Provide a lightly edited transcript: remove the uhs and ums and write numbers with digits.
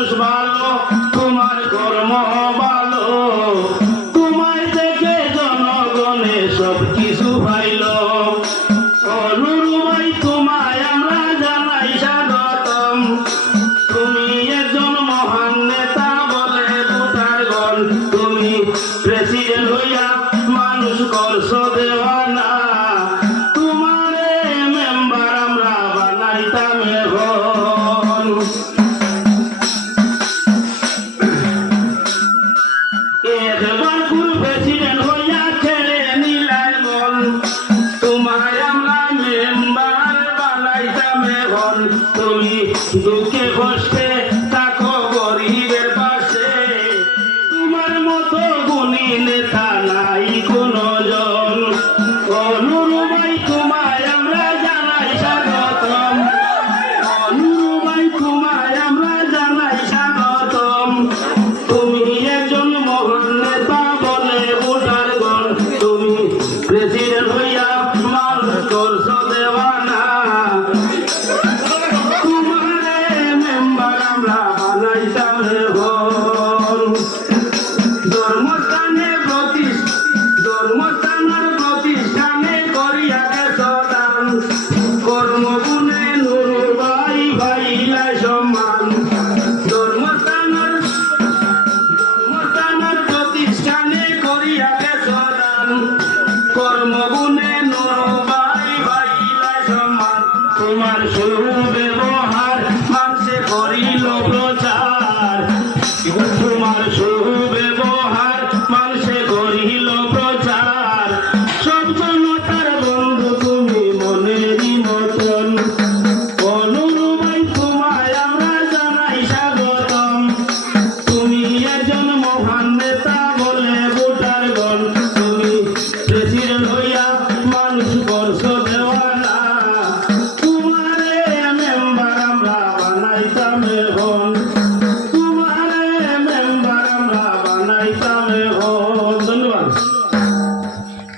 মানুষ ভালো, তোমার কর্ম ভালো, তোমায় দেখে জনগণে সব কিছু পাইল। অনুরুমাই তোমায় আমরা জানাই স্বাগতম, তুমি একজন মহান নেতা বলে ভোটারগণ, তুমি প্রেসিডেন্ট হইয়া মানুষ করছো দেওয়ানা, তোমারে মেম্বার আমরা বানাইতাম এখন। একবার ফুল প্রেসিডেন্ট হইয়া ছেড়ে নিলাই মন, তোমায় আমরা মেম্বার বানাইতাম এখন, তুমি দুঃখে কষ্টে